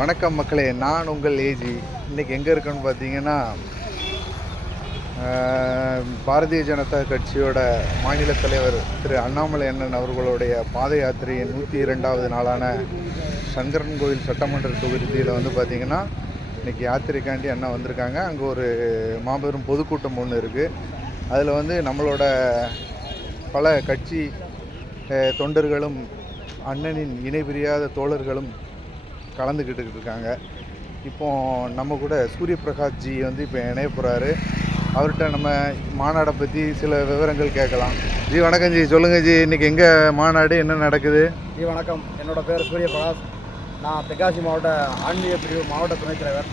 வணக்கம் மக்களே, நான் உங்கள் ஏஜி. இன்றைக்கி எங்கே இருக்கேன்னு பார்த்தீங்கன்னா, பாரதிய ஜனதா கட்சியோட மாநில தலைவர் திரு அண்ணாமலை அண்ணன் அவர்களுடைய பாத யாத்திரையின் 102வது நாளான சங்கரன்கோவில் சட்டமன்ற தொகுதியில் பார்த்திங்கன்னா இன்றைக்கி யாத்திரைக்காண்டி அண்ணா வந்திருக்காங்க. அங்கே ஒரு மாபெரும் பொதுக்கூட்டம் ஒன்று இருக்குது. அதில் நம்மளோட பல கட்சி தொண்டர்களும் அண்ணனின் இணைபிரியாத தோழர்களும் கலந்துக்கிட்டு இருக்காங்க. இப்போது நம்ம கூட சூரிய பிரகாஷ் ஜி இப்போ இணைய போகிறாரு. அவர்கிட்ட நம்ம மாநாடை பற்றி சில விவரங்கள் கேட்கலாம். ஜி வணக்கம் ஜி, சொல்லுங்கள் ஜி, இன்றைக்கி எங்கே மாநாடு, என்ன நடக்குது? ஜி வணக்கம், என்னோடய பேர் சூரிய பிரகாஷ். நான் தென்காசி மாவட்ட ஆன்மீக பிரிவு மாவட்ட துணைத் தலைவர்.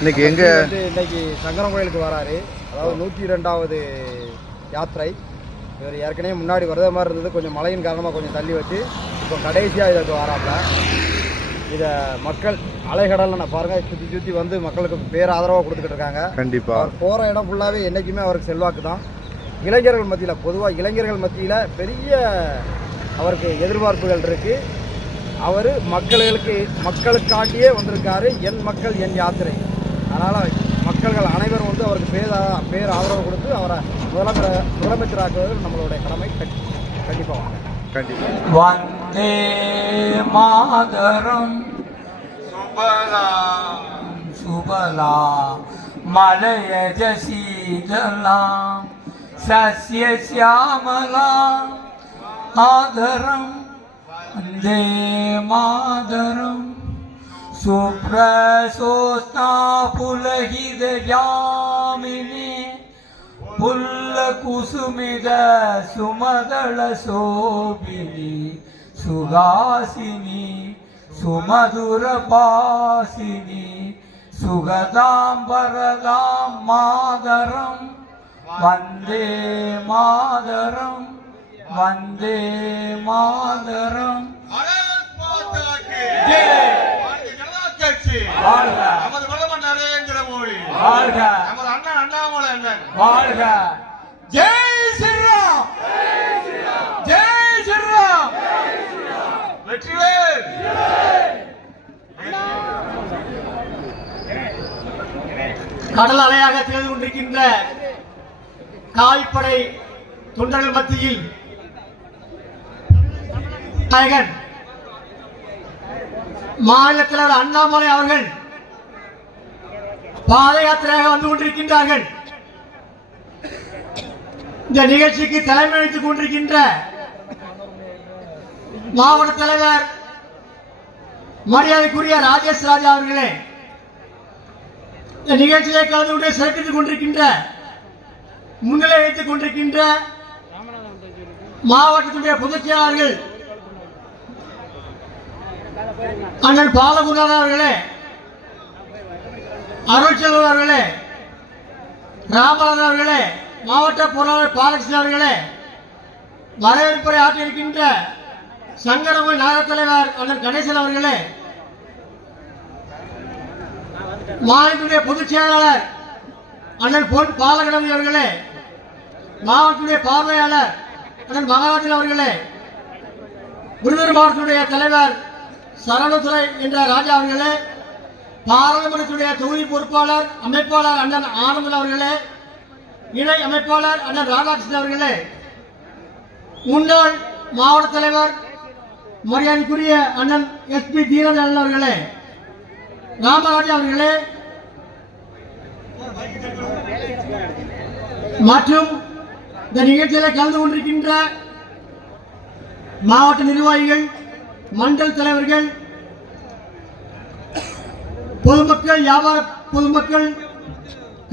இன்றைக்கி எங்கே இன்றைக்கி சங்கரன் கோயிலுக்கு வராரு. அதாவது 102வது யாத்திரை. இவர் ஏற்கனவே முன்னாடி வரத மாதிரி இருந்தது, கொஞ்சம் மழையின் காரணமாக கொஞ்சம் தள்ளி வச்சு இப்போ கடைசியாக இதற்கு வராப்புல. இதை மக்கள் அலைகடலில் நான் பாருங்கள் சுற்றி சுற்றி மக்களுக்கு பேராதரவாக கொடுத்துக்கிட்டு இருக்காங்க. கண்டிப்பாக போகிற இடம் ஃபுல்லாகவே என்றைக்குமே அவருக்கு செல்வாக்கு தான். இளைஞர்கள் மத்தியில், பொதுவாக இளைஞர்கள் மத்தியில் பெரிய அவருக்கு எதிர்பார்ப்புகள் இருக்குது. அவர் மக்களுக்காண்டியே வந்திருக்காரு. என் மக்கள் என் யாத்திரை. அதனால் மக்கள்கள் அனைவரும் அவருக்கு பேராதரவு கொடுத்து அவரை முதலமைச்சராக்குவது நம்மளுடைய கடமை. கண்டிப்பாக வந்தே மாதரம் சுபலா சுபலா மலயஜ சீதலா சஸ்ய சியாமலா ஆதரம் வந்தே மாதரம் சுப்ரசோஸ்னா புலகித யாமினி புல்ல குசுமித சுமதள சோபினி சுகாசினி சுமதுர பாசினி சுகதாம்பரதாம் மாதரம் வந்தே மாதரம் வந்தே மாதரம். நமது பிரதமர் நரேந்திர மோடி வாழ்க, நமது அண்ணன் அண்ணாமலை அண்ணன் வாழ்க. ஜெய் ஸ்ரீராம், ஜெய் ஸ்ரீராம், வெற்றிவேல். கடல் அலையாக திகழ்ந்து கொண்டிருக்கின்ற காய்ப்படை தொண்டர்கள் மத்தியில் நாயகன் மாநில தலைவர் அண்ணாமலை அவர்கள் பாத யாத்திரையாக வந்து கொண்டிருக்கின்றார்கள். இந்த நிகழ்ச்சிக்கு தலைமை வைத்துக் கொண்டிருக்கின்ற மாவட்ட தலைவர் மரியாதைக்குரிய ராஜேஷ் ராஜா அவர்களே, இந்த நிகழ்ச்சியை கலந்து கொண்டு சிறப்பித்துக் கொண்டிருக்கின்ற முன்னிலை வைத்துக் கொண்டிருக்கின்ற மாவட்டத்துடைய பொதுச் செயலாளர்கள் அண்ணன் பாலகுருநாதன் அவர்களே, அருள்செல்வன் அவர்களே, ராமநாதன் அவர்களே, மாவட்ட பொருளாளர் பாலகிருஷ்ணன் அவர்களே, வரவேற்புரை ஆற்றியிருக்கின்ற சங்கரகோவில் நகர தலைவர் அண்ணன் கணேசன் அவர்களே, மாநிலத்துடைய பொதுச் செயலாளர் அண்ணன் பொன் பாலகணபதி அவர்களே, மாவட்டத்துடைய பார்வையாளர் அண்ணன் மகாராஜன் அவர்களே, விருதுநகர் மாவட்டத்துடைய தலைவர் சரவணத்துறை என்ற ராஜா அவர்களே, பாராளுமன்றத்துடைய தொகுதி பொறுப்பாளர் அமைப்பாளர் அண்ணன் ஆனந்தன் அவர்களே, இணை அமைப்பாளர் அண்ணன் ராதாகிருஷ்ணன் அவர்களே, முன்னாள் மாவட்ட தலைவர் மரியாதைக்குரிய அண்ணன் SP தீரதன் அவர்களே, ராமராஜா அவர்களே மற்றும் இந்த நிகழ்ச்சியில் கலந்து கொண்டிருக்கின்ற மாவட்ட நிர்வாகிகள், மண்டல் தலைவர்கள், பொதுமக்கள், வியாபார பொதுமக்கள்,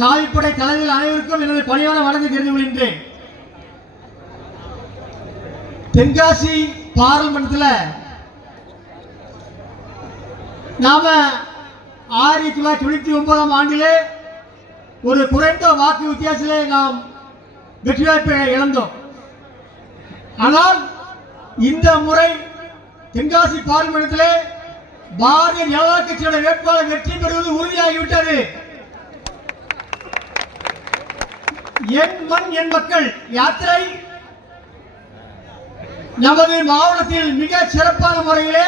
காவிப்படை தலைவர்கள் அனைவருக்கும் எனது பணியான வணக்கம் தெரிந்து கொள்கின்றேன். தென்காசி பாராளுமன்றத்தில் நாம 1999ஆம் ஆண்டிலே ஒரு குறைந்த வாக்கு வித்தியாசத்திலே நாம் வெற்றி வாய்ப்பை இழந்தோம். ஆனால் இந்த முறை தென்காசி பார்லிமெண்டத்திலே பாரதிய ஜனதா கட்சியோட வேட்பாளர் வெற்றி பெறுவது உறுதியாகிவிட்டது. என் மண் என் மக்கள் யாத்திரை நமது மாவட்டத்தில் மிக சிறப்பான முறையிலே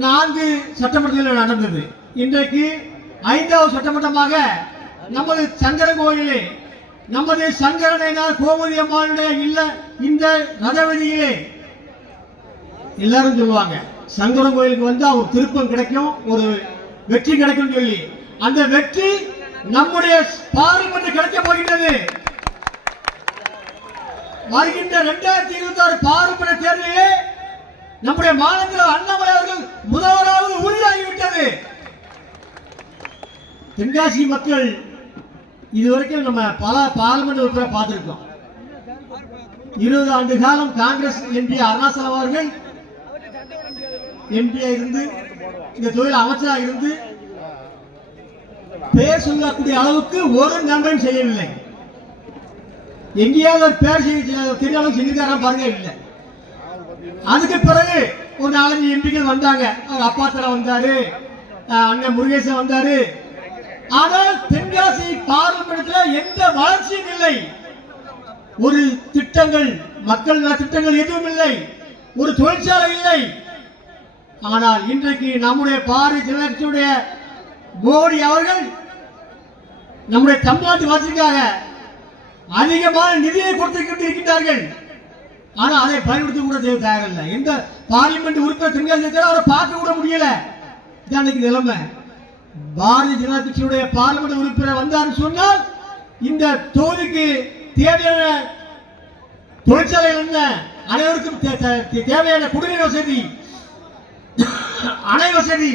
4 சட்டமன்றத்தில் நடந்தது. இன்றைக்கு 5வது சட்டமன்றமாக நமது சங்கரன்கோயிலே நமது சங்கரனைனார் கோமதி அம்மாளுடைய இல்ல இந்த ரதவெளியிலே எல்லாரும் சொல்லுவாங்க சங்கரன் கோயிலுக்கு வந்து ஒரு திருப்பம் கிடைக்கும், ஒரு வெற்றி கிடைக்கும் சொல்லி. அந்த வெற்றி நம்முடைய பார்லிமெண்ட் கிடைக்க போகின்றது. வருகின்ற 2026 பார்லிமெண்ட் தேர்தலிலே நம்முடைய மாநிலத்தில் அண்ணாமலை அவர்கள் முதல்வராவது உறுதியாகிவிட்டது. தென்காசி மக்கள் இதுவரைக்கும் நம்ம பல பார்லிமெண்ட் உறுப்பினரை பார்த்திருக்கோம். 20 ஆண்டு காலம் காங்கிரஸ் எம்பி அருணாசலம் அவர்கள் எம்பியா இருந்து இந்த தொழில் அமைச்சராக இருந்து பேர் சொல்லக்கூடிய அளவுக்கு ஒரு நன்மையும் செய்யவில்லை. எங்கேயாவது ஒரு பேர் தெரியாமல் செஞ்சிருக்காரா பாருங்க, இல்லை. அதுக்கு பிறகு ஒரு 4-5 எம்பிக்கள் வந்தாங்க. அவர் அப்பாத்தல வந்தாரு, அண்ணன் முருகேசன் வந்தாரு. ஆனால் தென்காசி பார்லிமெண்ட்ல எந்த வளர்ச்சியும் இல்லை. ஒரு திட்டங்கள், மக்கள் நல திட்டங்கள் எதுவும் இல்லை, ஒரு தொழிற்சாலை இல்லை. ஆனால் இன்றைக்கு நம்முடைய பாரதிய ஜனதா கட்சியுடைய மோடி அவர்கள் நம்முடைய தமிழ்நாட்டு வளர்ச்சிக்காக அதிகமான நிதியை கொடுத்து இருக்கின்றார்கள். ஆனால் அதை பயன்படுத்த கூட தயாரில்லை. எந்த பார்லிமெண்ட் உறுப்பினர் தென்காசி அவரை பார்க்க கூட முடியல. இதான் நிலைமை. பாரதிய ஜனதா கட்சியுடைய பார்லிமெண்ட் உறுப்பினர் வந்தார் சொன்னால் இந்த தொகுதிக்கு தேவையான தொழிற்சாலைகள் என்ன, அனைவருக்கும் தேவையான குடிநீர் வசதி, அணை வசதி,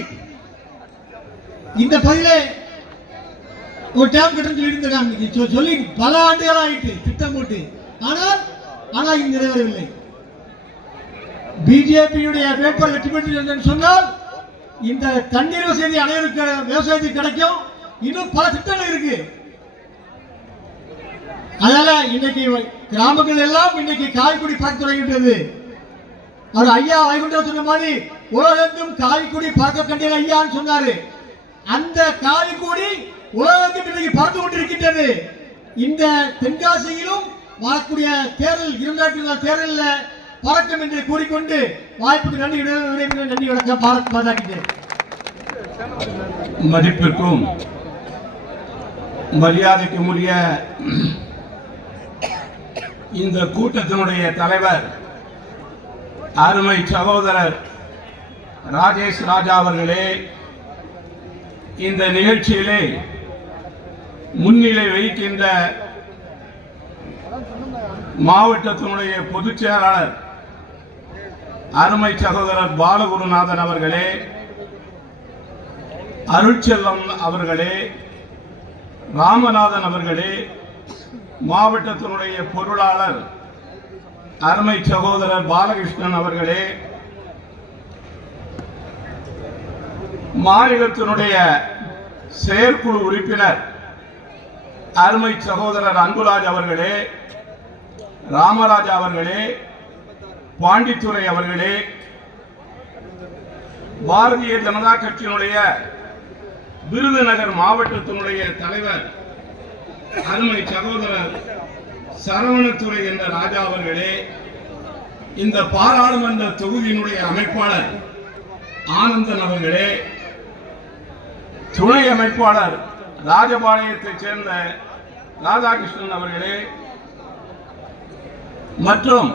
இந்த பதிலே ஒரு டேம் கட்டணம் சொல்லி பல ஆண்டுகள் ஆயிட்டு திட்டம் போட்டு. ஆனால் இது நிறைவேறவில்லை. பிஜேபியுடைய வேட்பாளர் வெற்றி பெற்று சொன்னால் இந்த தண்ணீர் வசதி அனைவருக்கு விவசாயத்துக்கு கிடைக்கும். இன்னும் பல திட்டங்கள் இருக்கு. அதனால இன்னைக்கு கிராமங்கள் எல்லாம் இன்னைக்கு காய்கறி பறக்க தொடங்கிவிட்டது. அவர் ஐயா வைகுண்டம் சொன்ன மாதிரி உலகெங்கும் காய்கறி பறக்க கண்டேன் ஐயான்னு சொன்னாரு. அந்த காய்கறி உலகெங்கும் இன்னைக்கு பறந்து கொண்டிருக்கின்றது. இந்த தென்காசியிலும் வரக்கூடிய தேர்தல் 2024 தேர்தலில் பறக்கும் என்று கூறிக்கொண்டு வாய்ப்புக்கு நன்றி வணக்கம். பாரத் மாதா கி. மதிப்பிற்கும் மரியாதைக்கும் உரிய இந்த கூட்டத்தினுடைய தலைவர் அருமை சகோதரர் ராஜேஷ் ராஜா அவர்களே, இந்த நிகழ்ச்சியிலே முன்னிலை வகிக்கின்ற மாவட்டத்தினுடைய பொதுச் செயலாளர் அருமை சகோதரர் பாலகுருநாதன் அவர்களே, அருட்செல்லம் அவர்களே, ராமநாதன் அவர்களே, மாவட்டத்தினுடைய பொருளாளர் அருமை சகோதரர் பாலகிருஷ்ணன் அவர்களே, மாநிலத்தினுடைய செயற்குழு உறுப்பினர் அருமை சகோதரர் அன்புராஜ் அவர்களே, ராமராஜ் அவர்களே, பாண்டித்துரை அவர்களே, பாரதிய ஜனதா கட்சியினுடைய விருதுநகர் மாவட்டத்தினுடைய தலைவர் அருமை சகோதரர் சரவணத்துறை என்ற ராஜா அவர்களே, இந்த பாராளுமன்ற தொகுதியினுடைய அமைப்பாளர் ஆனந்தன் அவர்களே, துணை அமைப்பாளர் ராஜபாளையத்தைச் சேர்ந்த ராதாகிருஷ்ணன் அவர்களே மற்றும்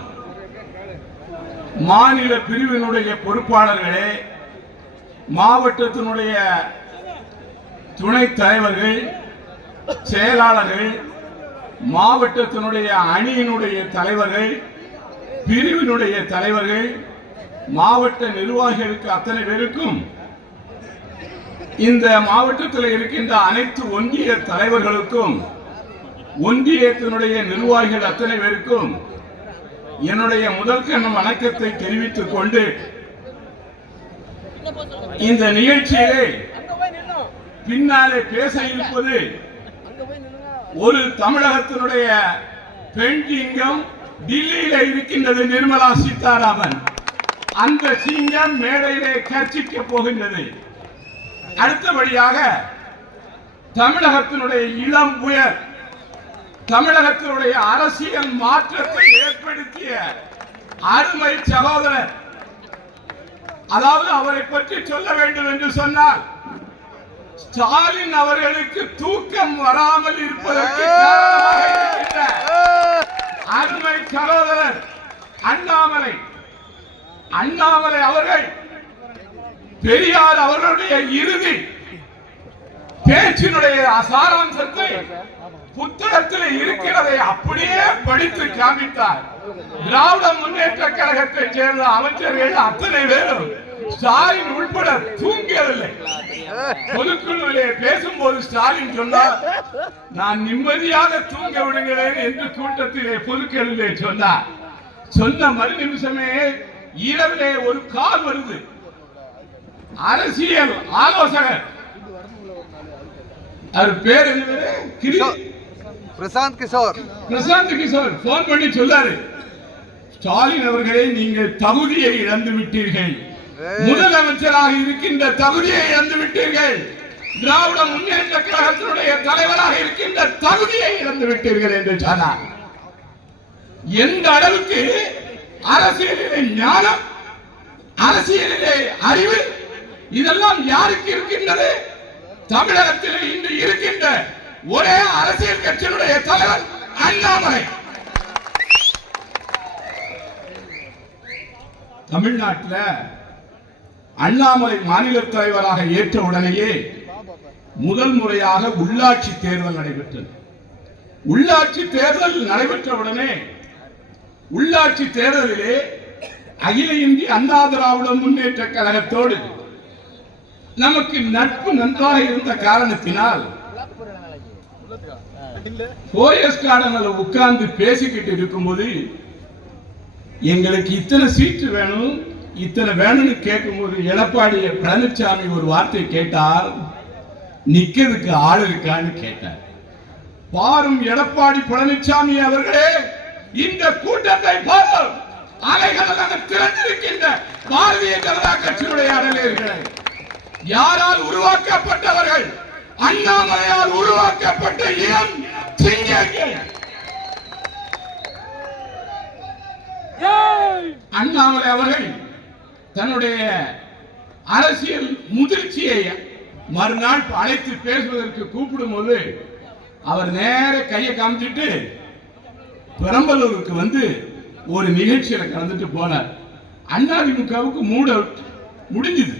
மாநில பிரிவினுடைய பொறுப்பாளர்களே, மாவட்டத்தினுடைய துணைத் தலைவர்கள், செயலாளர்கள், மாவட்டத்தினுடைய அணியினுடைய தலைவர்கள், பிரிவினுடைய தலைவர்கள், மாவட்ட நிர்வாகிகளுக்கு அத்தனை பேருக்கும், இந்த மாவட்டத்தில் இருக்கின்ற அனைத்து ஒன்றிய தலைவர்களுக்கும், ஒன்றியத்தினுடைய நிர்வாகிகள் அத்தனை பேருக்கும் என்னுடைய முதல் கண் வணக்கத்தை தெரிவித்துக் கொண்டு இந்த நிகழ்ச்சியிலே பின்னாலே பேச இருப்பது ஒரு தமிழகத்தினுடைய பெண் சிங்கம் டில்லியில இருக்கின்றது, நிர்மலா சீதாராமன். அந்த சிங்கம் மேடையிலே கர்ச்சிக்க போகின்றது. அடுத்தபடியாக தமிழகத்தினுடைய இளம் புயல், தமிழகத்தினுடைய அரசியல் மாற்றத்தை ஏற்படுத்திய அருமை சகோதரர் அதாவது அவரை பற்றி சொல்ல வேண்டும் என்று சொன்னால் ஸ்டாலின் அவர்களுக்கு தூக்கம் வராமல் இருப்பதற்கு காரணமாக இருக்கின்ற அருமை சகோதரர் அண்ணாமலை அவர்கள் பெரியார் அவர்களுடைய இறுதி பேச்சினுடைய சாராம்சத்தை புத்தகத்தில் இருக்கிறதை அப்படியே படித்து காமித்தார். திராவிட முன்னேற்ற கழகத்தை சேர்ந்த அமைச்சர்கள் அத்தனை பேரும் ஸ்டாலின் உட்பட தூங்கியதில்லை. பொதுக்குழுவிலே பேசும்போது ஸ்டாலின் சொன்னார், நான் நிம்மதியாக தூங்க விடுகிறேன் என்று கூட்டத்திலே பொதுக்குழுவிலே சொன்னார். சொன்ன மறு நிமிஷமே இரவிலே ஒரு கால் வருது. அரசியல் ஆலோசகர், அவர் பேர் என்ன? பிரசாந்த் கிஷோர் போன் பண்ணி சொல்லாரு, ஸ்டாலின் அவர்களே நீங்கள் தகுதியை இழந்து விட்டீர்கள், முதலமைச்சராக இருக்கின்ற தகுதியை இழந்து விட்டீர்கள், திராவிட முன்னேற்ற கழகத்தினுடைய தலைவராக இருக்கின்ற தகுதியை இழந்து விட்டீர்கள் என்று சொன்னார். எந்த அளவுக்கு அரசியலிலே ஞானம், அரசியலிலே அறிவு, இதெல்லாம் யாருக்கு இருக்கின்றது? தமிழகத்தில் இன்று இருக்கின்ற ஒரே அரசியல் கட்சியினுடைய தலைவர் அண்ணாமலை. தமிழ்நாட்டில் அண்ணாமலை மாநில தலைவராக ஏற்ற உடனேயே முதல் முறையாக உள்ளாட்சி தேர்தல் நடைபெற்றது. உள்ளாட்சி தேர்தல் நடைபெற்ற உடனே உள்ளாட்சி தேர்தலிலே அகில இந்திய அண்ணா திராவிட முன்னேற்ற கழகத்தோடு நமக்கு நட்பு நன்றாக இருந்த காரணத்தினால் போயஸ் கார்டன்ல உட்கார்ந்து பேசிக்கிட்டு இருக்கும்போது எங்களுக்கு இத்தனை சீட்டு வேணும், இத்தனை வேணும்னு கேட்கும்போது எடப்பாடி பழனிசாமி ஒரு வார்த்தை கேட்டால், நிக்கிறதுக்கு ஆள் இருக்கான்னு கேட்டார். பாரும் எடப்பாடி பழனிசாமி அவர்களே, இந்த கூட்டத்தை பாரும், அலைகளாக திரண்டிருக்கின்ற பாரதிய ஜனதா கட்சியுடைய அடலேர்களை யாரால் உருவாக்கப்பட்டவர்கள்? அண்ணாமலையால் உருவாக்கப்பட்ட இளம் சிங்கங்கள். அண்ணாமலை அவர்கள் தன்னுடைய அரசியல் முதிர்ச்சியை மறுநாள் அழைத்து பேசுவதற்கு கூப்பிடும் போது அவர் நேர கையை காமிச்சிட்டு பெரம்பலூருக்கு வந்து ஒரு நிகழ்ச்சியில கலந்துட்டு போனார். அதிமுகவுக்கு முடிஞ்சது.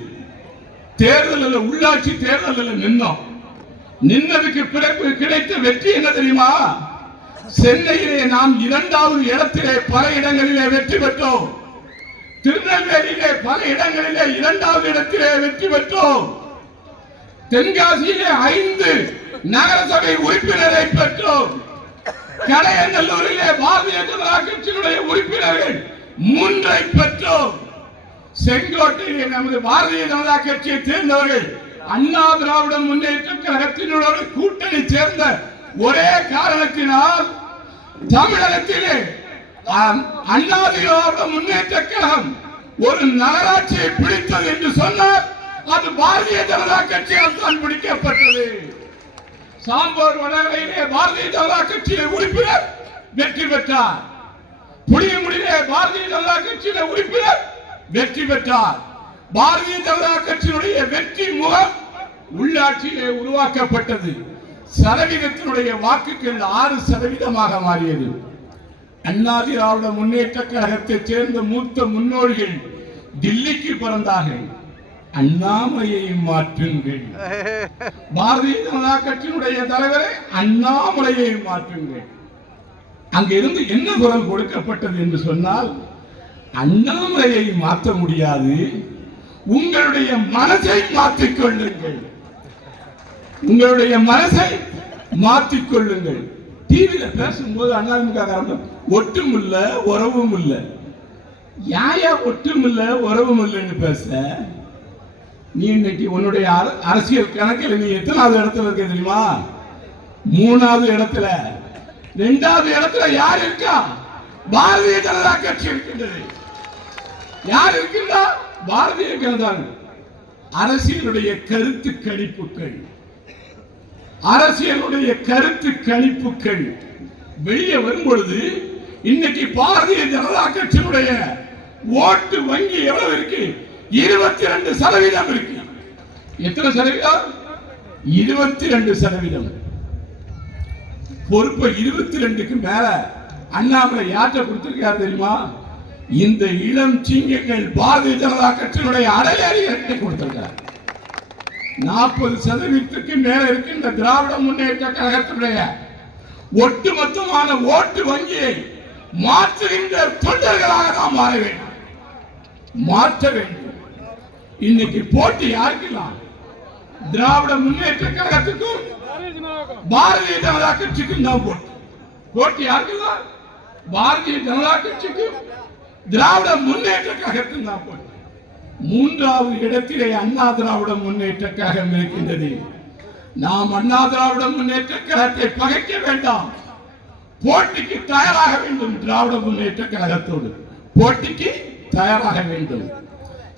தேர்தலில், உள்ளாட்சி தேர்தலில் நின்னதுக்கு பிறகு கிடைத்த வெற்றி என்ன தெரியுமா? சென்னையிலே நாம் 2வது இடத்திலே பல இடங்களிலே வெற்றி பெற்றோம். திருநெல்வேலியிலே பல இடங்களிலே 2வது இடத்திலே வெற்றி பெற்றோம். தென்காசியிலே 5 நகரசபை உறுப்பினரை பெற்றோம். கடையநல்லூரிலே பாரதிய ஜனதா கட்சியினுடைய உறுப்பினர்கள் 3 பெற்றோம். செங்கோட்டையிலே நமது பாரதிய ஜனதா கட்சியை சேர்ந்தவர்கள் அண்ணா திராவிட முன்னேற்ற கழகத்தினோடு கூட்டணி சேர்ந்த ஒரே காரணத்தினால் தமிழகத்திலே அண்ணா திராவிட முன்னேற்ற கழகம் ஒரு நகராட்சியை பிடித்தது என்று சொன்னார். அது பாரதிய ஜனதா கட்சியால் தான் பிடிக்கப்பட்டது. சாம்பூர் வடகரையிலே பாரதிய ஜனதா கட்சியிலே உறுப்பினர் வெற்றி பெற்றார். புளியங்குடியிலே பாரதிய ஜனதா கட்சியிலே உறுப்பினர் வெற்றி பெற்றார். பாரதிய ஜனதா கட்சியினுடைய வெற்றி முகம் உள்ளாட்சியிலே உருவாக்கப்பட்டது. சதவீதத்தினுடைய வாக்குகள் 6% மாறியது. அண்ணா திராவிட முன்னேற்ற கழகத்தை சேர்ந்த மூத்த முன்னோடிகள் டில்லிக்கு பிறந்தார்கள். அண்ணாமலையை மாற்றுங்கள், பாரதிய ஜனதா கட்சியினுடைய தலைவரை அண்ணாமலையை மாற்றுங்கள். அங்கிருந்து என்ன குரல் கொடுக்கப்பட்டது என்று சொன்னால், அண்ணாமலையை மாற்ற முடியாது, உங்களுடைய மனசை மாற்றிக் கொள்ளுங்கள், உங்களுடைய மனசை மாற்றிக் கொள்ளுங்கள். டிவியில பேசும்போது அதிமுக ஒட்டும் இல்ல உறவும் இல்ல, யாயா ஒட்டும் இல்ல உறவும் இல்லைன்னு பேச, நீ இன்னைக்கு உன்னுடைய அரசியல் கணக்கில் நீ எத்தனாவது இடத்துல இருக்க தெரியுமா? 3வது இடத்துல. 2வது இடத்துல யார் இருக்கா? பாரதிய ஜனதா கட்சி இருக்கின்றது. யார் இருக்கின்றா? பாரதிய ஜனதா. அரசியலுடைய கருத்து கணிப்புகள், அரசியலுடைய கருத்து கணிப்புகள் வெளியே வரும் பொழுது இன்னைக்கு பாரதிய ஜனதா கட்சியினுடைய ஓட்டு வங்கி எவ்வளவு இருக்கு? 22% இருக்கு. எத்தனை சதவீதம்? 22%. பொறுப்பை 22க்கு மேல அண்ணாமலை யார்கிட்ட கொடுத்திருக்காரு தெரியுமா? இந்த இளம் சிங்கங்கள் பாரதிய ஜனதா கட்சியினுடைய அடையாளிகளுக்கு கொடுத்திருக்கார். 40% மேல இருக்கின்ற திராவிட முன்னேற்ற கழகத்தினுடைய ஒட்டுமொத்தமான ஓட்டு வங்கியை மாற்றுகின்ற தொண்டர்களாக நாம் மாற வேண்டும், மாற்ற வேண்டும். இன்னைக்கு போட்டி யாருக்கெல்லாம்? திராவிட முன்னேற்ற கழகத்துக்கும் பாரதிய ஜனதா கட்சிக்கும் தான் போட்டி யாருக்கெல்லாம்? பாரதிய ஜனதா கட்சிக்கும் திராவிட முன்னேற்ற கழகத்துக்கும் தான் போட்டி. 3வது இடத்திலே அண்ணா திராவிட முன்னேற்ற கழகம் இருக்கின்றது. நாம் அண்ணா திராவிட முன்னேற்ற கழகத்தை பகைக்க வேண்டாம், போட்டிக்கு தயாராக வேண்டும். திராவிட முன்னேற்ற கழகத்தோடு போட்டிக்கு தயாராக வேண்டும்.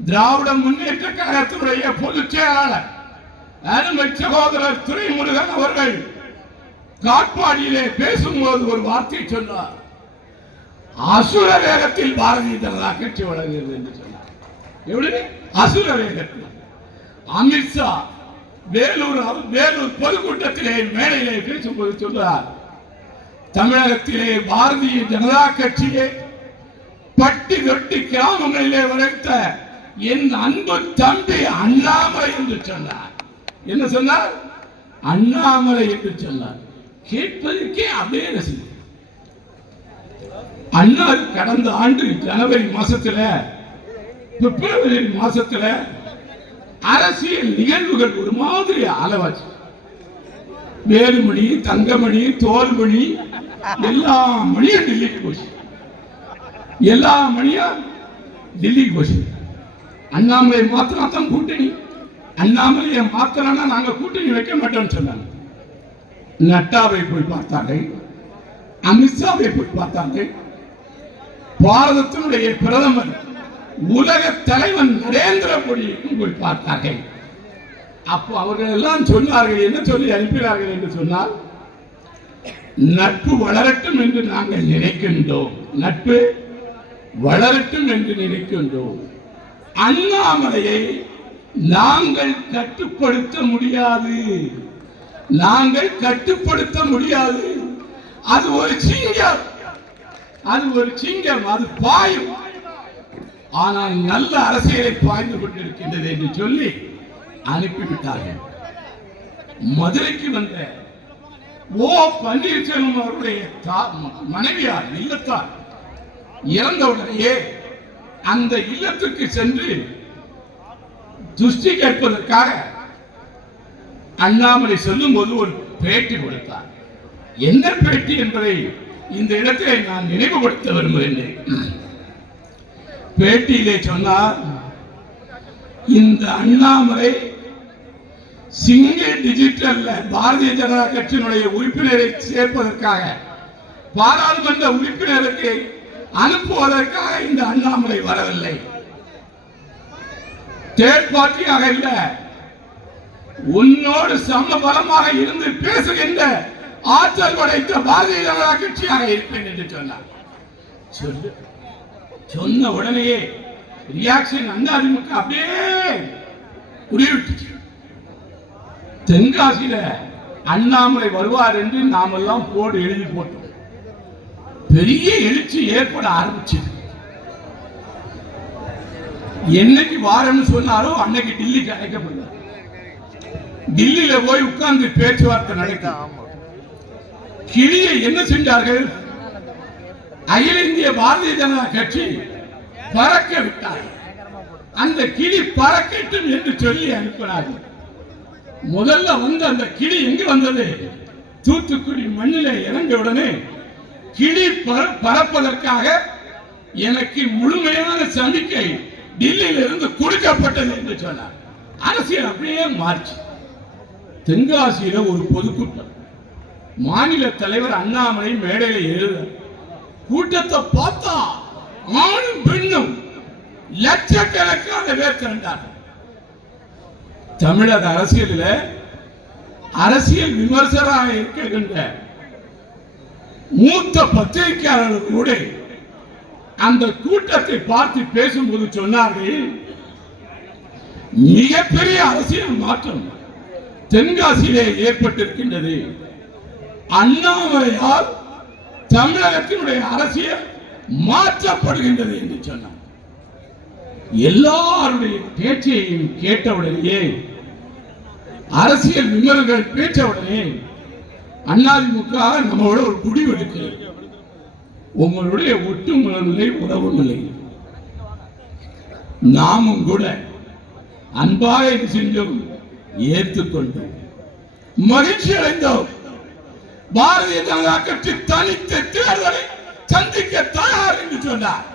திராவிட முன்னேற்ற கழகத்தினுடைய பொதுச் செயலாளர் அருமை சகோதரர் துரைமுருகன் அவர்கள் காட்பாடியிலே பேசும்போது ஒரு வார்த்தை சொன்னார். அசுர வேகத்தில் பாரதிய ஜனதா கட்சி வளர்கிறது என்று சொன்னார். எவ்வளவு அசுர வேகத்தில்? அமித்ஷா வேலூர் பொதுக்கூட்டத்திலே மேடையிலே பேசும்போது சொன்னார், தமிழகத்திலே பாரதிய ஜனதா கட்சியை பட்டி தொட்டி கிராமங்களிலே வளர்த்த என் அன்பு தம்பி அண்ணாமலை என்று சொன்னார். என்ன சொன்னார்? அண்ணாமலை என்று சொன்னார். கேட்பதற்கே அப்படியே ரசித்து. அண்ணா கடந்த ஆண்டு ஜனவரி மாசத்துல பிப்ரவரி மாசத்துல அரசியல் நிகழ்வுகள் ஒரு மாதிரி அளவாச்சு. வேலுமணி, தங்கமணி, தோல்மணி எல்லா மணியும் டெல்லிக்கு போச்சு. எல்லா மணியும் டெல்லிக்கு போச்சு. அண்ணாமலை மாத்திரம் தான் கூட்டணி. அண்ணாமலையை மாத்திரம்னா நாங்க கூட்டணி வைக்க மாட்டோம்னு சொன்னாங்க. நட்டாவை போய் பார்த்தார்கள், அமித்ஷாவை போய் பார்த்தார்கள், பாரதத்தினுடைய பிரதமர் உலக தலைவன் நரேந்திர மோடியையும் போய் பார்த்தார்கள். அப்போ அவர்கள் எல்லாம் சொன்னார்கள், என்ன சொல்லி அனுப்பினார்கள் என்று சொன்னால், நட்பு வளரட்டும் என்று நாங்கள் நினைக்கின்றோம், நட்பு வளரட்டும் என்று நினைக்கின்றோம். அண்ணாமலையை நாங்கள் கட்டுப்படுத்த முடியாது, நாங்கள் கட்டுப்படுத்த முடியாது. அது ஒரு சிங்கம், அது ஒரு சிங்கம், அது பாயும். ஆனால் நல்ல அரசியலை பாய்ந்து கொண்டிருக்கின்றது என்று சொல்லி அனுப்பிவிட்டார்கள். மதுரைக்கு வந்த ஓ பன்னீர்செல்வம் அவருடைய மனைவியார் இல்லத்தார் இறந்தவுடனேயே அந்த இல்லத்துக்கு சென்று துஷ்டி கேட்பதற்காக அண்ணாமலை சொல்லும் போது ஒரு பேட்டி கொடுத்தார். என்ன பேட்டி என்பதை இந்த இடத்திலே நான் நினைவுபடுத்த விரும்புகின்றேன். பேட்டியிலே சொன்னார், இந்த அண்ணாமலை சிங்கிள் டிஜிட்டல்ல பாரதிய ஜனதா கட்சியினுடைய உறுப்பினரை சேர்ப்பதற்காக, பாராளுமன்ற உறுப்பினருக்கு அனுப்புவதற்காக இந்த அண்ணாமலை வரவில்லை. தேர்ட் பார்ட்டியாக இல்ல, உன்னோடு சமபலமாக இருந்து பேசுகின்ற ஆற்றல் படைத்த பாரதிய ஜனதா கட்சியாக இருப்பேன் என்று சொன்னார். சொன்ன உடனேயே ரியாக்ஷன் அதிமுக அப்படியே உருவிட்டுச்சு. தென்காசியில அண்ணாமலை வருவார் என்று நாமெல்லாம் போர்டு எழுதி போட்டோம். பெரிய எழுச்சி ஏற்பட ஆரம்பிச்சது. என்னைக்கு வாரம்னு சொன்னாரோ அன்னைக்கு டெல்லிக்கு அழைக்கப்படுறார். டெல்லியில போய் உட்கார்ந்து பேச்சுவார்த்தை நடக்கும். கிளியை என்ன செஞ்சார்கள்? அகில இந்திய பாரதிய ஜனதா கட்சி பறக்க விட்டார். அந்த கிளி பறக்கட்டும் என்று சொல்லி அனுப்பினார்கள். முதல்ல வந்து அந்த கிளி எங்க வந்தது? தூத்துக்குடி மண்ணில இறங்க உடனே கிளி பறப்பதற்காக எனக்கு முழுமையான சமிக்கை டெல்லியில இருந்து கொடுக்கப்பட்டது என்று சொன்னார். அரசியல் அப்படியே மாறிச்சு. தென்காசியில ஒரு பொதுக்கூட்டம், மாநில தலைவர் அண்ணாமலை மேடையில எழுத, கூட்டத்தை பார்த்தா ஆணும் பெண்ணும் லட்சக்கணக்கான பேர் திரண்டார்கள். தமிழக அரசியலில் அரசியல் விமர்சகராக இருக்கின்ற மூத்த பத்திரிகையாளர்கள் கூட அந்த கூட்டத்தை பார்த்து பேசும்போது சொன்னார்கள், மிகப்பெரிய அரசியல் மாற்றம் தென்காசியிலே ஏற்பட்டிருக்கின்றது. அண்ணாமலையால் தமிழகத்தினுடைய அரசியல் மாற்றப்படுகின்றது என்று சொன்னார். எல்லாருடைய பேச்சையும் கேட்டவுடனே, அரசியல் விமர்சகர்கள் பேச்சவுடனே அதிமுக நம்மளோட ஒரு முடிவு எடுக்கிறது. உங்களுடைய ஒட்டுமுறை உறவுகளை நாமும் கூட அன்பாக செஞ்சோம், ஏற்றுக்கொண்டோம், மகிழ்ச்சி அடைந்தோம். பாரதிய ஜனதா கட்சி தனித்த தேர்தலை சந்திக்க தயார் என்று சொன்னார்.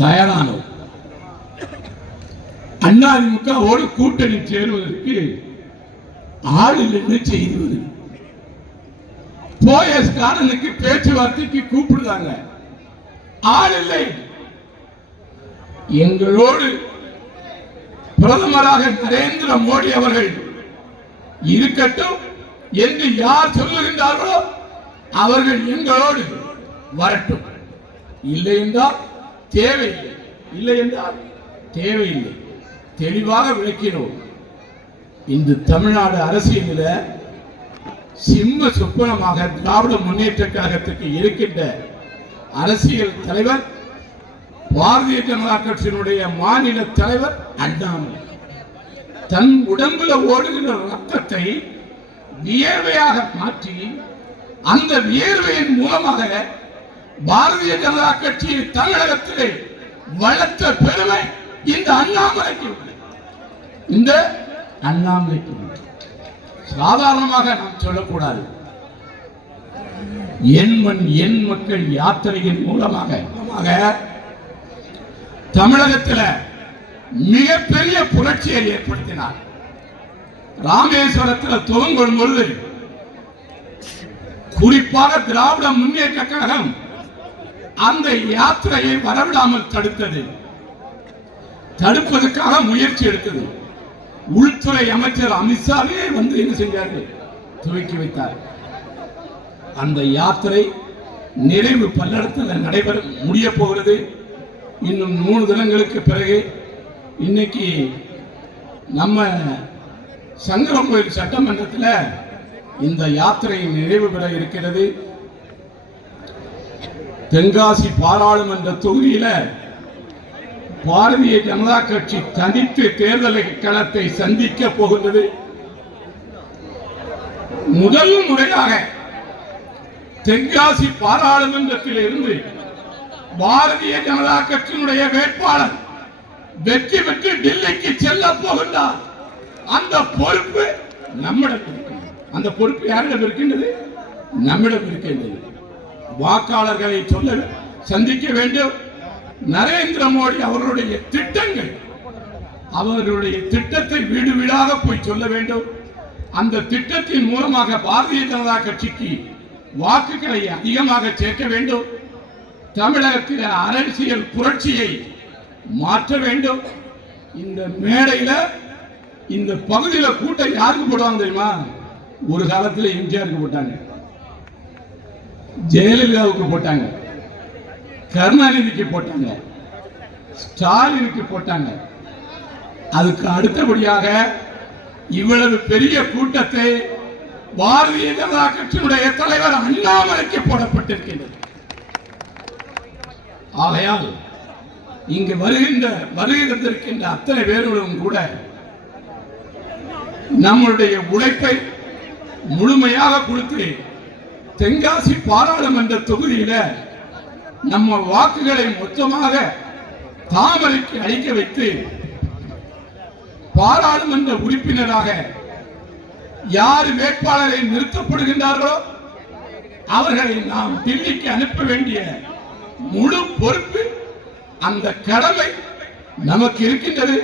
தயாரானோம். அதிமுகவோடு கூட்டணி சேருவதற்கு ஆளில் என்ன செய்து போயஸ் கார்டனுக்கு பேச்சுவார்த்தைக்கு கூப்பிடுறாங்க, ஆள் இல்லை. எங்களோடு பிரதமராக நரேந்திர மோடி அவர்கள் இருக்கட்டும் என்று யார் சொல்லுகின்றார்களோ அவர்கள் எங்களோடு வரட்டும், இல்லை என்றால் தேவையில்லை, இல்லை என்றால் தேவையில்லை. தெளிவாக விளக்கினோம். இந்த தமிழ்நாடு அரசியலில் சிம்ம சொப்பனமாக திராவிட முன்னேற்ற கழகத்துக்கு இருக்கின்ற அரசியல் தலைவர் பாரதிய ஜனதா கட்சியினுடைய மாநில தலைவர் அண்ணாமலை. தன் உடம்புல ஓடுகிற ரத்தத்தை வியர்வையாக மாற்றி அந்த வியர்வையின் மூலமாக பாரதிய ஜனதா கட்சியை தமிழகத்திலே வளர்த்த பெருமை இந்த அண்ணாமலைக்கு. இந்த அண்ணாமலைக்கு சாதாரணமாக நாம் சொல்லக்கூடாது. என் மண் என் மக்கள் யாத்திரையின் மூலமாக தமிழகத்தில் மிகப்பெரிய புரட்சியை ஏற்படுத்தினார். ராமேஸ்வரத்தில் துவங்கும் பொழுது குறிப்பாக திராவிட முன்னேற்ற கழகம் அந்த யாத்திரையை வரவிடாமல் தடுத்தது. தடுப்பதற்காக முயற்சி எடுத்தது. உள்துறை அமைச்சர் அமித்ஷாவே வந்து என்ன செஞ்சார்கள், துவக்கி வைத்தார். அந்த யாத்திரை நிறைவு பல்லடத்தில் நடைபெற முடிய போகிறது. இன்னும் 3 தினங்களுக்கு பிறகு இன்னைக்கு நம்ம சங்கரன்கோயில் சட்டமன்றத்தில் இந்த யாத்திரை நிறைவு பெற இருக்கிறது. தென்காசி பாராளுமன்ற தொகுதியில் பாரதிய ஜனதா கட்சி தனித்து தேர்தல் களத்தை சந்திக்க போகின்றது. முதல் முறையாக தென்காசி பாராளுமன்றத்தில் இருந்து பாரதிய ஜனதா கட்சியினுடைய வேட்பாளர் வெற்றி பெற்று டெல்லிக்கு செல்ல போகின்றார். அந்த பொறுப்பு நம்மிடம் இருக்கின்றது. அந்த பொறுப்பு யாரிடம் இருக்கின்றது? நம்மிடம் இருக்கின்றது. வாக்காளர்களை சந்திக்க வேண்டும். நரேந்திர மோடி அவர்களுடைய திட்டங்கள், அவர்களுடைய திட்டத்தை வீடு வீடாக போய் சொல்ல வேண்டும். அந்த திட்டத்தின் மூலமாக பாரதிய ஜனதா கட்சிக்கு வாக்குகளை அதிகமாக சேர்க்க வேண்டும். தமிழகத்தில் அரசியல் புரட்சியை மாற்ற வேண்டும். இந்த மேடையில் இந்த பகுதியில் கூட்டம் யாருக்கு போடுவாங்க தெரியுமா? ஒரு காலத்தில் எம்ஜிஆருக்கு போட்டாங்க, ஜெயலலிதாவுக்கு போட்டாங்க, கருணாநிதிக்கு போட்டாங்க, ஸ்டாலினுக்கு போட்டாங்க. அதுக்கு அடுத்தபடியாக இவ்வளவு பெரிய கூட்டத்தை பாரதிய ஜனதா கட்சியினுடைய தலைவர் அண்ணாமலைக்கு போடப்பட்டிருக்கின்றது. ஆகையால் இங்கு வருகின்ற அத்தனை பேர்களும் கூட நம்முடைய உழைப்பை முழுமையாக கொடுத்து தென்காசி பாராளுமன்ற தொகுதியில நம்ம வாக்குகளை மொத்தமாக தாமரைக்கு அளிக்க வைத்து பாராளுமன்ற உறுப்பினராக யார் வேட்பாளரை நிறுத்தப்படுகின்றார்களோ அவர்களை நாம் டெல்லிக்கு அனுப்ப வேண்டிய முழு பொறுப்பு, அந்த கடமை நமக்கு இருக்கின்றது.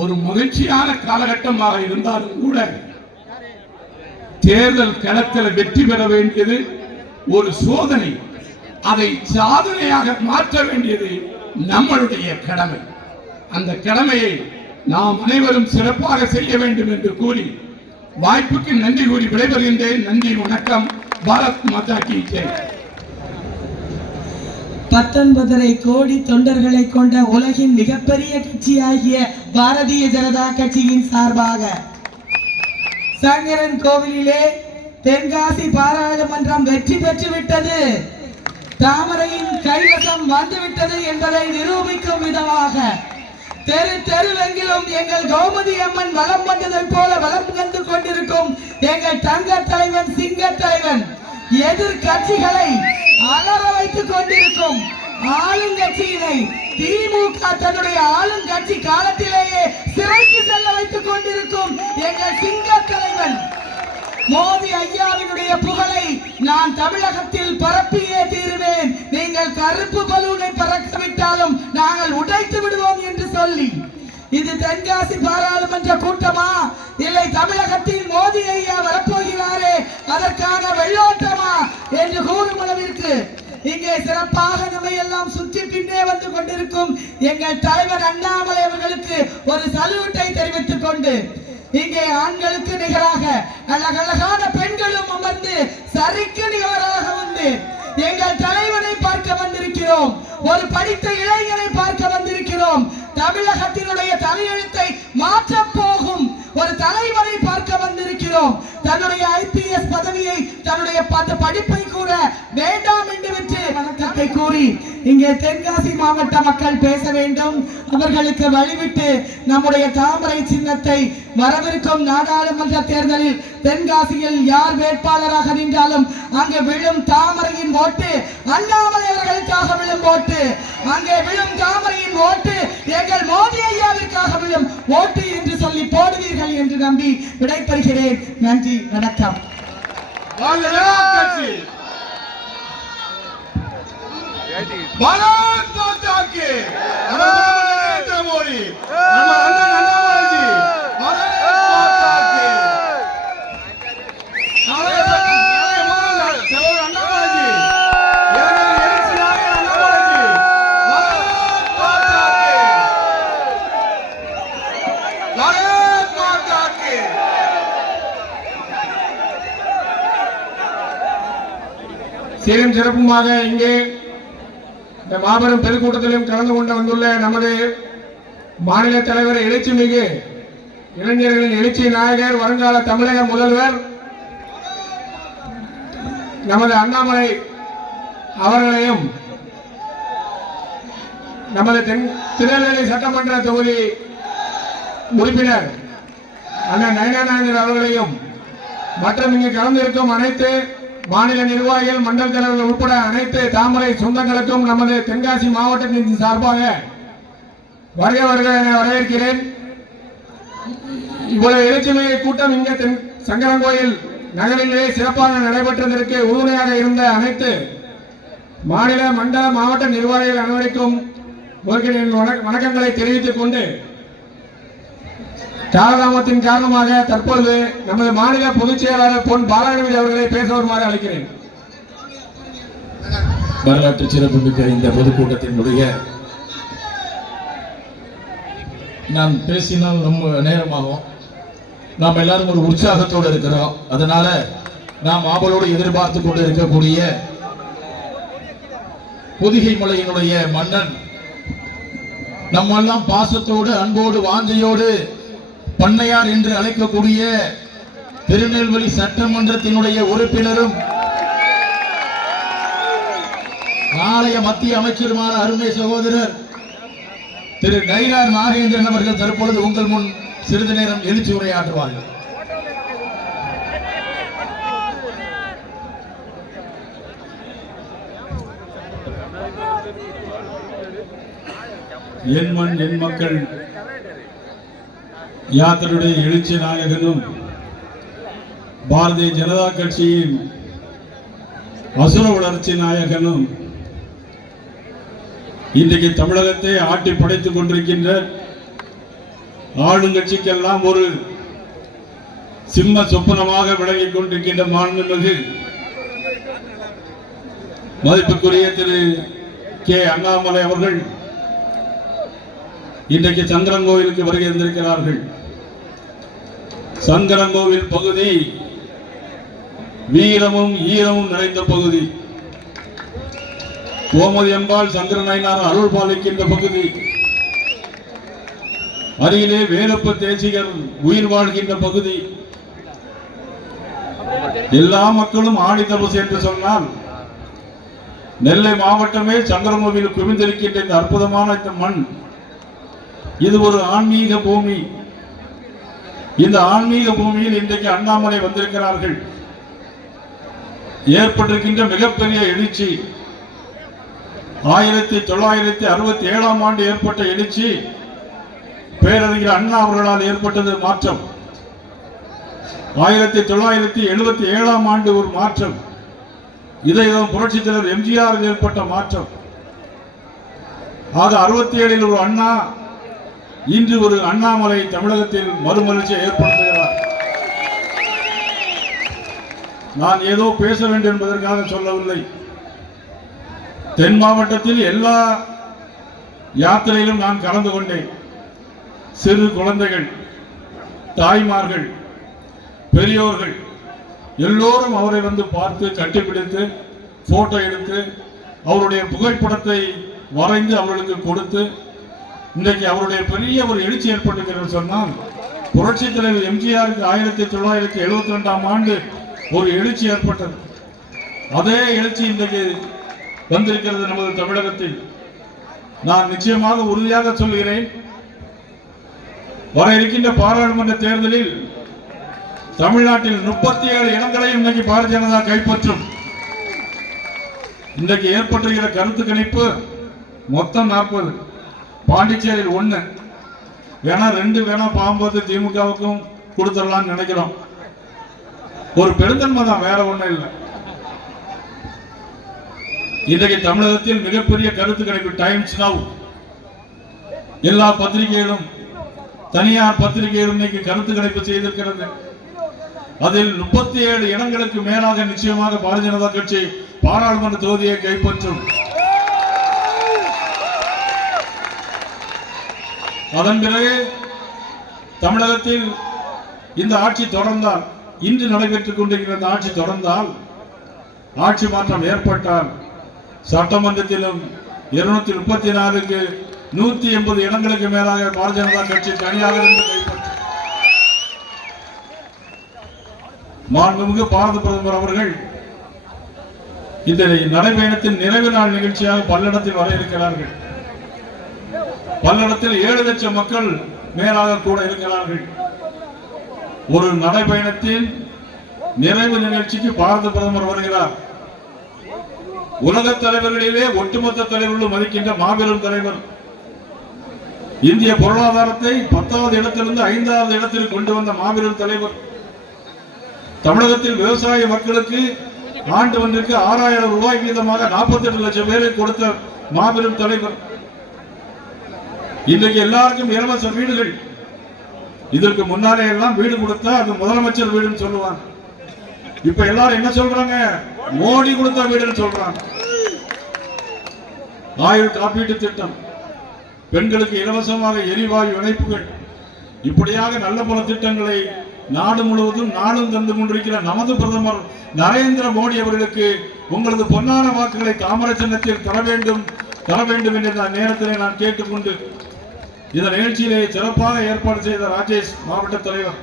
ஒரு மகிழ்ச்சியான காலகட்டமாக இருந்தாலும் கூட தேர்தல் களத்தில் வெற்றி பெற வேண்டியது ஒரு சோதனை. அதை சாதனையாக மாற்ற வேண்டியது நம்மளுடைய கடமை. அந்த கடமையை நாம் அனைவரும் சிறப்பாக செய்ய வேண்டும் என்று கூறி வாய்ப்புக்கு நன்றி கூறி விடைபெறுகின்றேன். நன்றி, வணக்கம். பாரத் மாதா கி ஜெய். 19 கோடி தொண்டர்களை கொண்ட உலகின் மிகப்பெரிய கட்சியாகிய பாரதிய ஜனதா கட்சியின் சார்பாக சங்கரன் கோவிலிலே தென்காசி பாராளுமன்றம் வெற்றி பெற்றுவிட்டது, தாமரையின் கைவசம் வந்துவிட்டது என்பதை நிரூபிக்கும் விதமாக தெரு தெருவெங்கிலும் எங்கள் கௌமதி அம்மன் வலம் வந்ததை போல வலம் வந்து கொண்டிருக்கும் எங்கள் தங்க தலைவன் சிங்க தலைவன் எதிர்கட்சிகளை அலற வைத்துக் கொண்டிருக்கும் ஆளுங்கட்சியினை திமுக தன்னுடைய ஆளுங்கட்சி காலத்திலேயே சிறைக்கு செல்ல வைத்துக் கொண்டிருக்கும் எங்கள் சிங்க தலைவன் மோடி ஐயாவினுடைய புகழை நான் தமிழகத்தில் பரப்பியே தீருவேன், நீங்கள் கருப்பு பலூனை பறக்கவிட்டாலும் நாங்கள் உடைத்து விடுவோம் என்று சொல்லி இது தென்காசி பாராளுமன்ற கூட்டமா இல்லை தமிழகத்தில் மோடி ஐயா வரப்போகிறாரே அதற்கான வெள்ளோட்டமா என்று கூறும் அளவிற்கு இங்கே சிறப்பாக நம்மை எல்லாம் சுற்றி பின்னே வந்து கொண்டிருக்கும் எங்கள் தலைவர் அண்ணாமலை அவர்களுக்கு ஒரு சல்யூட்டை தெரிவித்துக் கொண்டு இங்கே ஆண்களுக்கு நிகராக அழகழகான பெண்களும் அமர்ந்து சரிக்கு நிகராக வந்து எங்கள் தலைவனை பார்க்க வந்திருக்கிறோம், ஒரு படித்த இளைஞனை பார்க்க வந்திருக்கிறோம், தமிழகத்தினுடைய தலையெழுத்தை மாற்றப் போகும் ஒரு தலைவரை பார்க்க வந்திருக்கிறோம். தன்னுடைய ஐபிஎஸ் பதவியை தன்னுடைய படிப்பை கூட வேண்டாம் என்று விட்டு வணக்கத்தை கூறி இங்கே தென்காசி மாவட்ட மக்கள் பேச வேண்டும். அவர்களுக்கு வழிவிட்டு நம்முடைய தாமரை சின்னத்தை வரவிருக்கும் நாடாளுமன்ற தேர்தலில் தென்காசியில் யார் வேட்பாளராக நின்றாலும் அங்கே விழும் தாமரையின் ஓட்டு அண்ணாமலை அவர்களுக்காக விழும் ஓட்டு, அங்கே விழும் தாமரையின் ஓட்டு எங்கள் மோடி ஐயாவிற்காக விழும் ஓட்டு என்று சொல்லி போடுவீர்கள் என்று நம்பி விடைபெறுகிறேன். நன்றி, வணக்கம். பாரத் மாதா கி நரேந்திர மோடி நம்ம அண்ணன் அண்ணாமலைஜி பாரத் மாதா கி சீரும் சிறப்புமாக இங்கே இந்த மாபெரும் பெருக்கூட்டத்திலும் கலந்து கொண்டு வந்துள்ள நமது மாநில தலைவர் எழுச்சிமிகு இளைஞர்களின் எழுச்சி நாயகர் வருங்கால தமிழக முதல்வர் நமது அண்ணாமலை அவர்களையும் நமது திருநெல்வேலி சட்டமன்ற தொகுதி உறுப்பினர் அண்ணன் நயனானந்தர் அவர்களையும் மற்றும் இங்கு கலந்திருக்கும் அனைத்து மாநில நிர்வாகிகள் மண்டல தலைவர்கள் உட்பட அனைத்து தாமரை சொந்தங்களுக்கும் நமது தென்காசி மாவட்டத்தின் சார்பாக வருக வருக என வரவேற்கிறேன். இவ்வளவு எழுச்சிமிகு கூட்டம் இங்கே சங்கரன்கோயில் நகரிலே சிறப்பாக நடைபெற்றதற்கு உறுதுணையாக இருந்த அனைத்து மாநில மண்டல மாவட்ட நிர்வாகிகள் அனைவருக்கும் வணக்கங்களை தெரிவித்துக் கொண்டு காலதாமத்தின் காரணமாக தற்பொழுது நமது மாநில பொதுச் செயலாளர் பொன் பாலகணபதி அவர்களை பேச வருமாறு அழைக்கிறேன். வரலாற்று சிறப்புமிக்க இந்த பொதுக்கூட்டத்தினுடைய நான் பேசினால் ரொம்ப நேரமாகும். நாம் எல்லாரும் ஒரு உற்சாகத்தோடு இருக்கிறோம். அதனால நாம் ஆவலோடு எதிர்பார்த்து கொண்டு இருக்கக்கூடிய பொதிகை மலையினுடைய மன்னன் நம்மெல்லாம் பாசத்தோடு அன்போடு வாஞ்சையோடு பண்ணையார் என்று அழைக்கக்கூடிய திருநெல்வேலி சட்டமன்றத்தினுடைய உறுப்பினரும் நாளைய மத்திய அமைச்சருமான அருமை சகோதரர் திரு நயினார் நாகேந்திரன் அவர்கள் தற்பொழுது உங்கள் முன் சிறிது நேரம் எழுச்சி உரையாற்றுவார்கள். என் மண் என் மக்கள் யாத்திரையுடைய எழுச்சி நாயகனும் பாரதிய ஜனதா கட்சியின் அசுர வளர்ச்சி நாயகனும் இன்றைக்கு தமிழகத்தை ஆட்டி படைத்துக் கொண்டிருக்கின்ற ஆளுங்கட்சிக்கெல்லாம் ஒரு சிம்ம சொப்பனமாக விளங்கிக் கொண்டிருக்கின்ற மாண்புமிகு மதிப்புக்குரிய திரு கே அண்ணாமலை அவர்கள் இன்றைக்கு சங்கரன்கோவிலுக்கு வருகை இருந்திருக்கிறார்கள். சங்கரன்கோவில் பகுதி வீரமும் ஈரமும் நிறைந்த பகுதி. கோமதி அம்பாள் சங்கரநாயனார் அருள் பாலிக்கின்ற பகுதி, அருகிலே வேலப்ப தேசிகர் உயிர் வாழ்கின்ற பகுதி. எல்லா மக்களும் ஆடி தபசு என்று சொன்னால் நெல்லை மாவட்டமே சங்கரங்கோவில் குவிந்திருக்கின்ற இந்த அற்புதமான இந்த மண், இது ஒரு ஆன்மீக பூமி. இந்த ஆன்மீக பூமியில் இன்றைக்கு அண்ணாமலை வந்திருக்கிறார்கள். ஏற்பட்டிருக்கின்ற மிகப்பெரிய எழுச்சி 1967ஆம் ஆண்டு ஏற்பட்ட எழுச்சி பேரறிஞர் அண்ணா அவர்களால் ஏற்பட்டது மாற்றம். 1977ஆம் ஆண்டு ஒரு மாற்றம், இதயம் புரட்சித் தலைவர் எம்ஜிஆர் ஏற்பட்ட மாற்றம். ஆக 67இல் ஒரு அண்ணா, இன்று ஒரு அண்ணாமலை தமிழகத்தில் மறுமலர்ச்சியை ஏற்படுத்துகிறார். நான் ஏதோ பேச வேண்டும் என்பதற்காக சொல்லவில்லை. தென் மாவட்டத்தில் எல்லா யாத்திரையிலும் நான் கலந்து கொண்டேன். சிறு குழந்தைகள், தாய்மார்கள், பெரியோர்கள் எல்லோரும் அவரை வந்து பார்த்து கட்டிப்பிடித்து போட்டோ எடுத்து அவருடைய புகைப்படத்தை வரைந்து அவர்களுக்கு கொடுத்து, இன்றைக்கு அவருடைய பெரிய ஒரு எழுச்சி ஏற்பட்டிருக்கிறது சொன்னால், புரட்சித் தலைவர் எம்ஜிஆருக்கு 1972ஆம் ஆண்டு ஒரு எழுச்சி ஏற்பட்டது. அதே எழுச்சி இன்றைக்கு வந்திருக்கிறது நமது தமிழகத்தில். நான் நிச்சயமாக உறுதியாக சொல்கிறேன், வர இருக்கின்ற பாராளுமன்ற தேர்தலில் தமிழ்நாட்டில் 37 இடங்களை இன்றைக்கு பாரதிய ஜனதா கைப்பற்றும். இன்றைக்கு ஏற்பட்டிருக்கிற கருத்து கணிப்பு மொத்தம் 40. பாண்டிச்சேரியில் 1, வேணா 2 வேணா பாம்பது திமுகவுக்கும் கொடுத்துடலாம்னு நினைக்கிறோம். ஒரு பெருந்தன்மை தான், வேற ஒண்ணும் இல்லை. இன்றைக்கு தமிழகத்தில் மிகப்பெரிய கருத்து கணிப்பு டைம்ஸ் நவ் எல்லா பத்திரிகைகளும், தனியார் பத்திரிகைகளும் இன்னைக்கு கருத்து கணிப்பு செய்திருக்கிறது. அதில் 37 இடங்களுக்கு மேலாக நிச்சயமாக பாரதிய ஜனதா கட்சி பாராளுமன்ற தொகுதியை கைப்பற்றும். அதன் பிறகு தமிழகத்தில் இந்த ஆட்சி தொடர்ந்தால், இன்று நடைபெற்றுக் கொண்டிருக்கிற ஆட்சி தொடர்ந்தால், ஆட்சி மாற்றம் ஏற்பட்டால், சட்டமன்றத்திலும் 234க்கு 180 இடங்களுக்கு மேலாக பாரதிய ஜனதா கட்சி தனியாக இருந்து கைப்பற்றும். மாண்புமிகு பாரத பிரதமர் அவர்கள் இந்த நடைபயணத்தின் நிறைவு நாள் நிகழ்ச்சியாக பல்லடத்தில் வர இருக்கிறார்கள். பல்லடத்தில் 7 லட்சம் மக்கள் மேலாக கூட இருக்கிறார்கள். ஒரு நடைபயணத்தின் நிறைவு நிகழ்ச்சிக்கு பாரத பிரதமர் வருகிறார். உலக தலைவர்களிலே ஒட்டுமொத்த தலைவர்களும் மதிக்கின்ற மாபெரும் தலைவர், இந்திய பொருளாதாரத்தை 10வது இடத்திலிருந்து 5வது இடத்தில் கொண்டு வந்த மாபெரும் தலைவர், தமிழகத்தில் விவசாய மக்களுக்கு ஆண்டு ஒன்றுக்கு 6000 ரூபாய் வீதமாக 48 லட்சம் பேரை கொடுத்த மாபெரும் தலைவர். இன்றைக்கு எல்லாருக்கும் இலவச வீடுகள். இதற்கு முன்னாலே எல்லாம் வீடு கொடுத்தா அது முதலமைச்சர் வீடுன்னு சொல்லுவாங்க. இப்ப எல்லாரும் என்ன சொல்றாங்க? மோடி கொடுத்த வீடுன்னு சொல்றாங்க. ஆயுள் காப்பீட்டு திட்டம், பெண்களுக்கு இலவசமாக எரிவாயு இணைப்புகள், இப்படியாக நல்ல பல திட்டங்களை நாடு முழுவதும் நாளும் தந்து கொண்டிருக்கிற நமது பிரதமர் நரேந்திர மோடி அவர்களுக்கு உங்களது பொன்னான வாக்குகளை தாமரை சின்னத்தில் தர வேண்டும் என்ற நேரத்தில் நான் கேட்டுக்கொண்டு, இந்த நிகழ்ச்சியிலே சிறப்பாக ஏற்பாடு செய்த ராஜேஷ் மாவட்ட தலைவர்,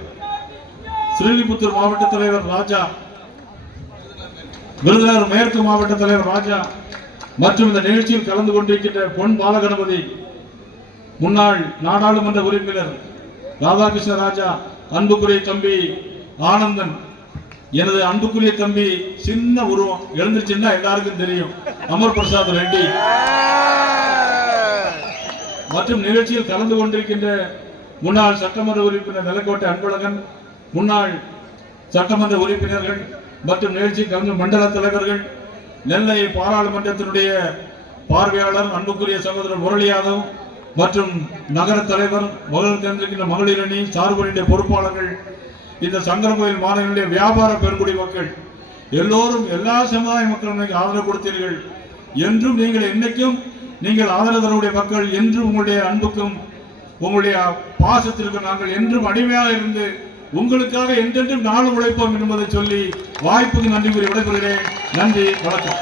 ஸ்ரீவில்லிபுத்தூர் மாவட்ட தலைவர் ராஜா, விருதுநகர் மேற்கு மாவட்ட தலைவர் ராஜா மற்றும் இந்த நிகழ்ச்சியில் கலந்து கொண்டிருக்கின்ற பொன் பாலகணபதி, முன்னாள் நாடாளுமன்ற உறுப்பினர் ராதாகிருஷ்ண ராஜா, அன்புக்குரிய தம்பி ஆனந்தன், எனது அன்புக்குரிய தம்பி, சின்ன உருவம் எழுந்துச்சுன்னா எல்லாருக்கும் தெரியும், அமர் பிரசாத் ரெட்டி, மற்றும் நிகழ்ச்சியில் கலந்து கொண்டிருக்கின்ற முன்னாள் சட்டமன்ற உறுப்பினர் நிலக்கோட்டை அன்பழகன், முன்னாள் சட்டமன்ற உறுப்பினர்கள் மற்றும் நிகழ்ச்சியில் கலந்து மண்டல தலைவர்கள், நெல்லை பாராளுமன்றத்தினுடைய பார்வையாளர் அன்புக்குரிய சகோதரர் முரளி யாதவ் மற்றும் நகர தலைவர், மகளிர் தேர்ந்தெடுக்கின்ற மகளிர் அணி சார்புடைய பொறுப்பாளர்கள், இந்த சங்கரங்கோயில் மாநிலங்களுடைய வியாபார பெருங்குடி மக்கள் எல்லோரும், எல்லா சமுதாய மக்களும் ஆதரவு கொடுத்தீர்கள். என்றும் நீங்கள் என்னைக்கும் நீங்கள் ஆதரவு தரக்கூடிய மக்கள், என்றும் உங்களுடைய அன்புக்கும் உங்களுடைய பாசத்திற்கும் நாங்கள் என்றும் அடிமையாக இருந்து உங்களுக்காக என்றென்றும் நாளும் உழைப்போம் என்பதை சொல்லி வாய்ப்புக்கு நன்றி கூறி விடைபெறுகிறேன். நன்றி, வணக்கம்.